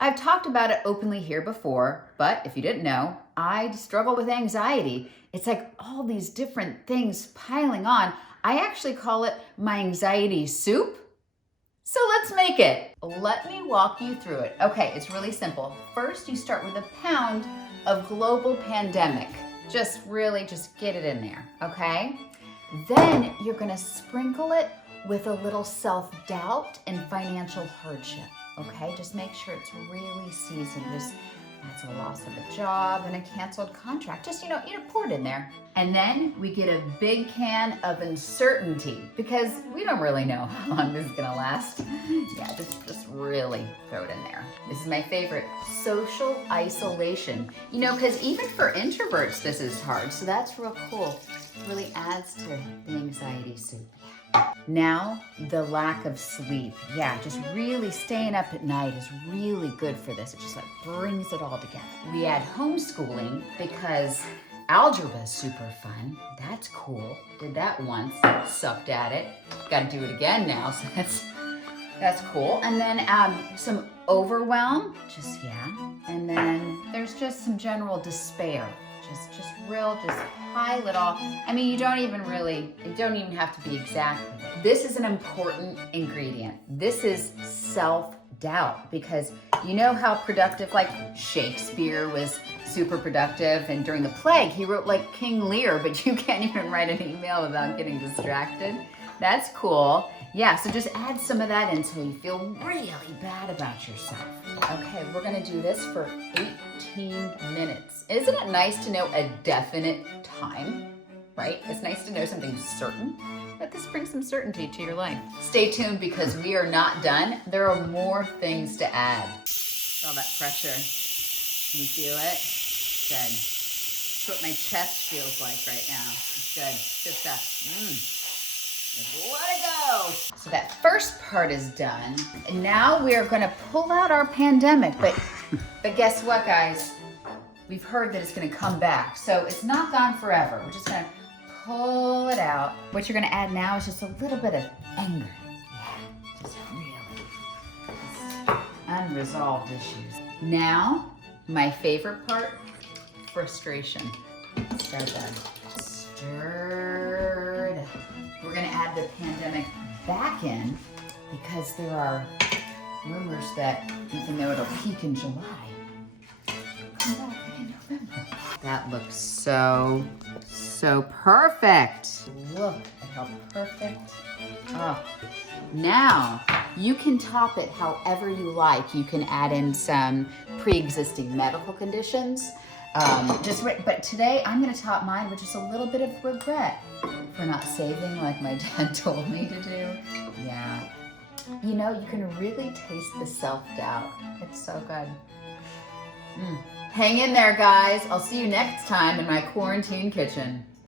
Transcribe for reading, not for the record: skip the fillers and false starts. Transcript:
I've talked about it openly here before, but if you didn't know, I struggle with anxiety. It's like all these different things piling on. I actually call it my anxiety soup. So let's make it. Let me walk you through it. Okay, it's really simple. First, you start with a pound of global pandemic. Just get it in there, okay? Then you're gonna sprinkle it with a little self-doubt and financial hardship, okay? Just make sure it's really seasoned. That's a loss of a job and a canceled contract. Just, pour it in there. And then we get a big can of uncertainty because we don't really know how long this is gonna last. Yeah, just really throw it in there. This is my favorite, social isolation. Because even for introverts, this is hard. So that's real cool. It really adds to the anxiety soup. Now, the lack of sleep. Yeah, just really staying up at night is really good for this. It just brings it all together. We add homeschooling because algebra is super fun. That's cool. Did that once, sucked at it. Got to do it again now, so that's cool. And then some overwhelm, and then there's just some general despair. Just pile it all. I mean, it don't even have to be exactly. This is an important ingredient. This is self-doubt, because you know how productive, like Shakespeare was super productive, and during the plague, he wrote like King Lear, but you can't even write an email without getting distracted. That's cool. Yeah, so just add some of that until you feel really bad about yourself. Okay, we're gonna do this for 18 minutes. Isn't it nice to know a definite time, right? It's nice to know something certain. Let this bring some certainty to your life. Stay tuned because we are not done. There are more things to add. All that pressure. Can you feel it? Good. That's what my chest feels like right now. Good. Good stuff. Let it go. So that first part is done. And now we are gonna pull out our pandemic. But guess what, guys? We've heard that it's gonna come back. So it's not gone forever. We're just gonna pull it out. What you're gonna add now is just a little bit of anger. Yeah, just unresolved issues. Now, my favorite part, frustration. So good. Stirred. We're gonna add the pandemic back in because there are rumors that even though it'll peak in July, it'll come back in November. That looks so perfect. Look at how perfect. Oh. Now, you can top it however you like. You can add in some pre-existing medical conditions. But today I'm gonna top mine with just a little bit of regret for not saving like my dad told me to do. Yeah. You can really taste the self-doubt. It's so good. Hang in there, guys. I'll see you next time in my quarantine kitchen.